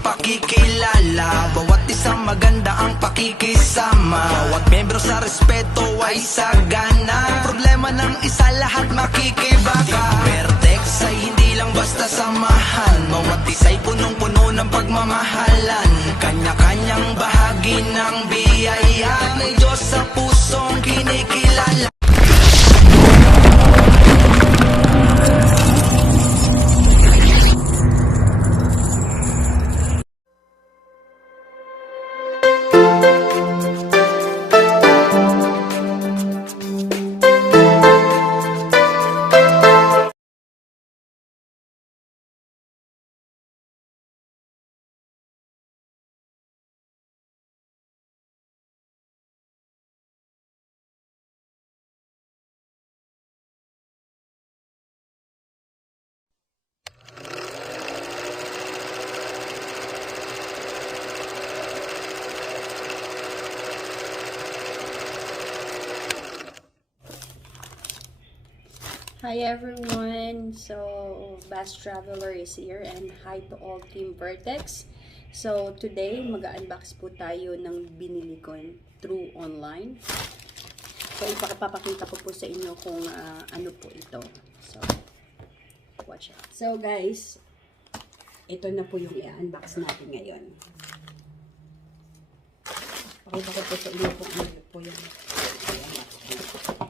pakikilala. Bawat isang maganda ang pakikisama. Bawat membro sa respeto ay sagana. Problema ng isa lahat makikibaka. Vertex ay hindi lang basta samahan. Bawat isa'y punong-puno ng pagmamahalan. Kanya-kanyang bahagi ng biyaya. May Diyos sa pusong kinikilala. Hi everyone! So, Bass Traveler is here and hi to all Team Vertex. So, today mag-unbox po tayo ng binili ko through online. So, ipapakita ko po sa inyo kung ano po ito. So, watch out. So guys, ito na po yung i-unbox natin ngayon. Pakita ko po sa inyo kung ano po yung i-unbox ko.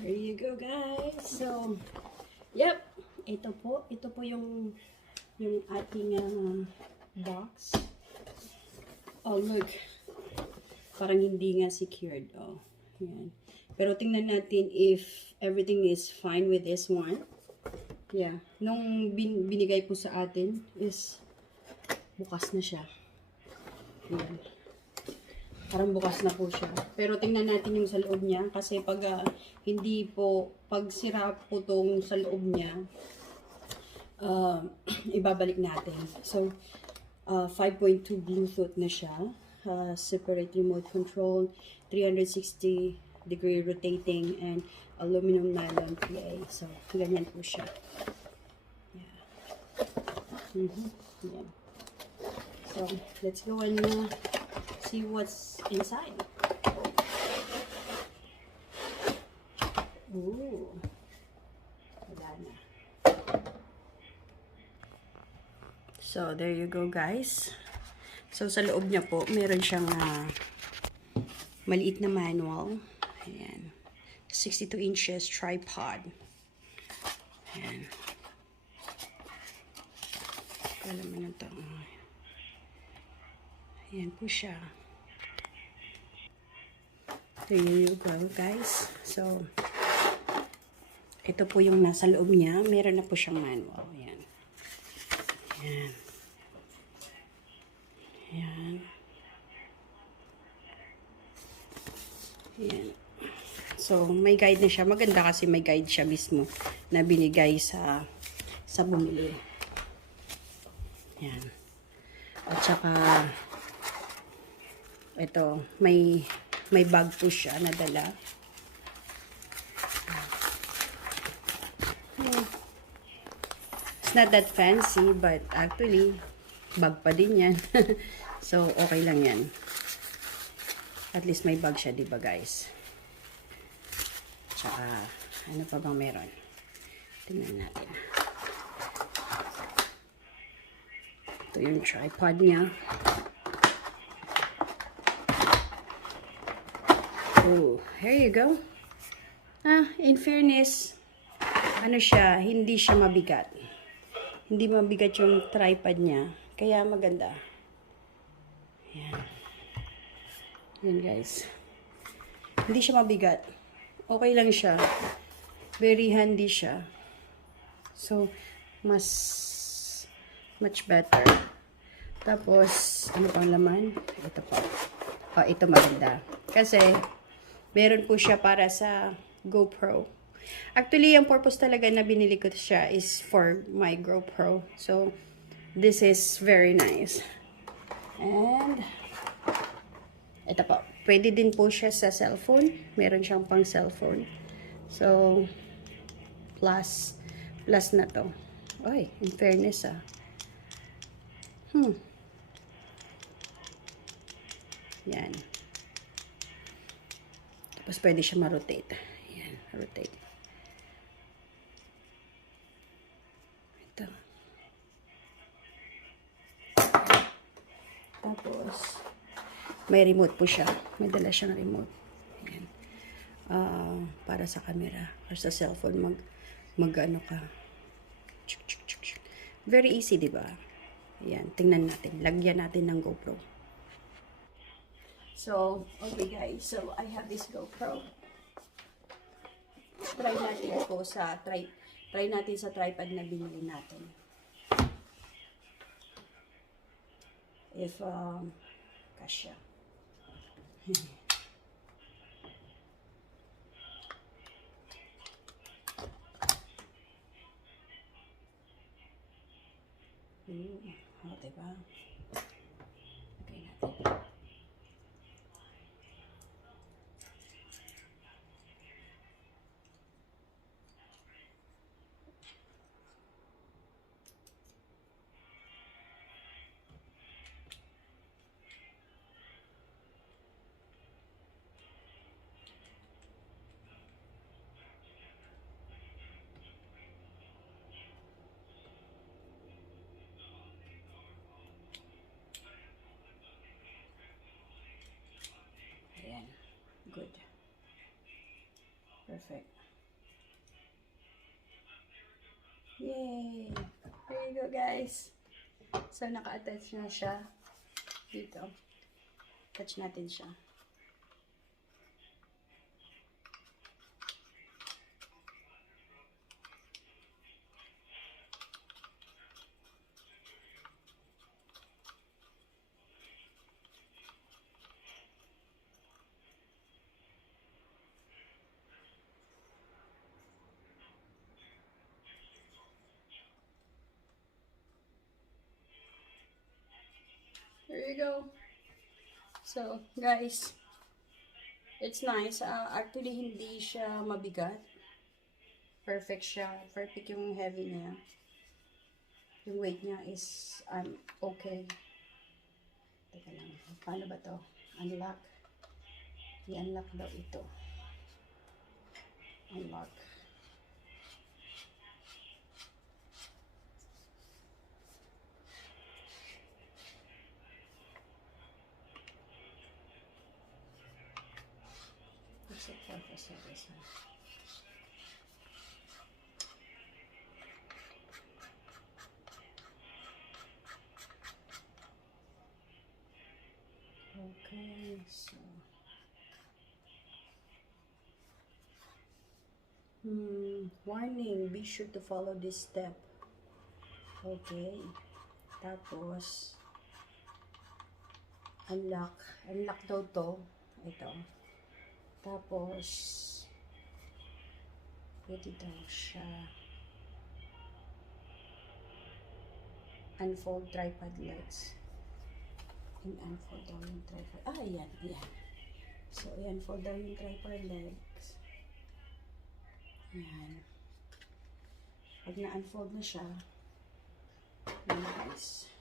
There you go guys. So, yep, ito po yung ating box. Oh, look. Parang hindi nga secured. Oh, yan. Pero tingnan natin if everything is fine with this one. Yeah, nung binigay po sa atin is bukas na siya. Yan. Parang bukas na po siya. Pero tingnan natin yung sa loob niya. Kasi pag pag sira po tong sa loob niya, ibabalik natin. So, 5.2 Bluetooth na siya. Separate remote control, 360-degree rotating, and aluminum nylon PA. So, ganyan po siya. Yeah. Yeah. So, let's go and see what's inside. Ooh. Wala na. So, there you go guys. So, sa loob niya po, meron siyang maliit na manual. Ayan. 62 inches tripod. Ayan. Alam mo na ito. Ayan po siya. There you go guys. So, ito po yung nasa loob niya. Meron na po siyang manual. Ayan. Ayan. Ayan. Ayan. So, may guide na siya. Maganda kasi may guide siya mismo na binigay sa bumili. Ayan. At saka, ito, may bag po siya na dala. It's not that fancy, but actually, bag pa din yan. So, okay lang yan. At least may bag siya, diba guys? Tsaka, ano pa bang meron? Tingnan natin. Ito yung tripod niya. Oh, here you go. In fairness, ano siya, hindi siya mabigat. Hindi mabigat yung tripod niya. Kaya maganda. Ayan. Yan guys. Hindi siya mabigat. Okay lang siya. Very handy siya. So, much better. Tapos, ano pang laman? Ito pa. Ito maganda. Kasi, meron po siya para sa GoPro. Actually, yung purpose talaga na binili ko siya is for my GoPro. So, this is very nice. And, ito po. Pwede din po siya sa cellphone. Meron siyang pang cellphone. So, plus na to. Oy, in fairness Yan. Tapos pwede siya ma-rotate. Yan, rotate. Ito. Tapos, may remote po siya. May dala siyang remote. Yan. Para sa camera or sa cellphone mag-ano ka. Very easy, di ba? Yan, tingnan natin. Lagyan natin ng GoPro. So, okay guys. So, I have this GoPro. Try natin sa tripod na binili natin. If, kasya. Diba? Okay natin. Good. Perfect. Yay! There you go, guys. So, naka-attach na siya dito. Attach natin siya. There you go. So, guys, it's nice. Actually, hindi siya mabigat. Perfect siya. Perfect yung heavy niya. Yung weight niya is okay. Teka lang. Paano ba to? Unlock. I-unlock daw ito. Unlock. Purpose of this one. Okay, so warning, be sure to follow this step. Okay, tapos unlock daw to, ito. Tapos, pwede daw siya unfold tripod legs. Unfold daw yung tripod. Ayan. So, i-unfold daw yung tripod legs. Ayan. Pag na-unfold na siya, guys.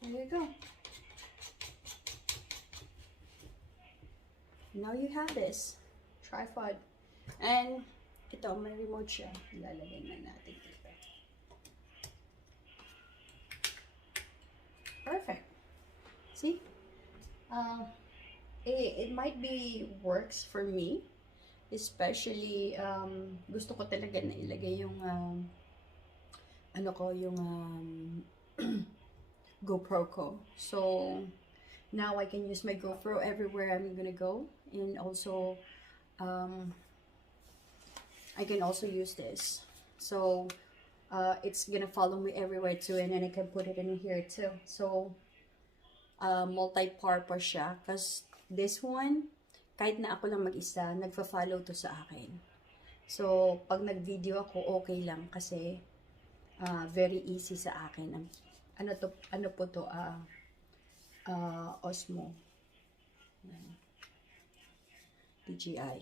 There you go. Now you have this tripod. And ito, may remote siya. Ilalagay na natin dito. Perfect. See? It might be works for me. Especially, gusto ko talaga na ilagay yung, GoPro ko. So, now I can use my GoPro everywhere I'm gonna go. And also, I can also use this. So, it's gonna follow me everywhere too. And then I can put it in here too. So, multi-purpose siya. Kasi this one, kahit na ako lang mag-isa, nagfa-follow to sa akin. So, pag nag-video ako, okay lang kasi very easy sa akin. Ano po to? Osmo. DJI.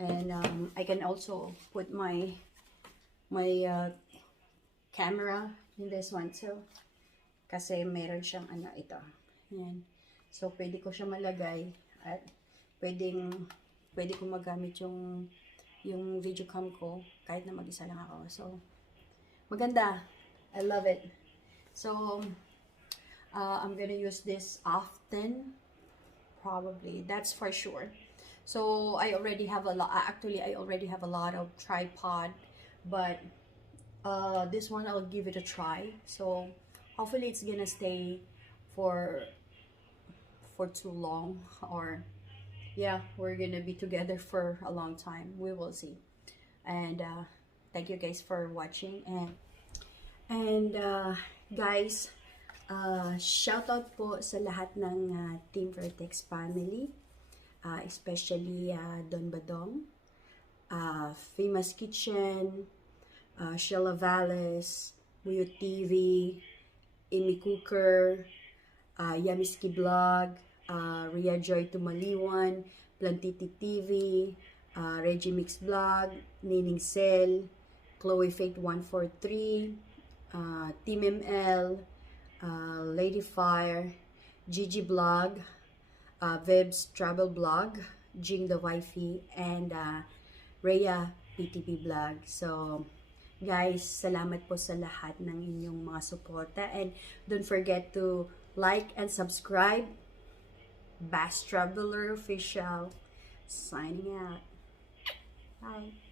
And I can also put my camera in this one. So, kasi meron siyang ito. Yan. So, pwede ko siya malagay at pwede ko magamit yung video cam ko kahit na mag-isa lang ako. So, maganda. I love it. So, I'm gonna use this often. Probably. That's for sure. So, I already have a lot. Actually, I already have a lot of tripod. But, this one, I'll give it a try. So, hopefully, it's gonna stay for too long. Or, yeah, we're gonna be together for a long time. We will see. And, thank you guys for watching. And guys, shout out po sa lahat ng Team Vertex family, especially Don Badong, Famous Kitchen, Sheila Valles, Muyo TV, Amy Cooker, Yamiski Vlog, Ria Joy Tumaliwan, Plantiti TV, Reggie Mix Vlog, Nining Cell, Chloe Fate 143, Team ML, Lady Fire, Gigi Blog, Vebs Travel Blog, Jing the Wifey, and Rhea PTP Blog. So, guys, salamat po sa lahat ng inyong mga suporta. And don't forget to like and subscribe. Bass Traveler Official, signing out. Bye.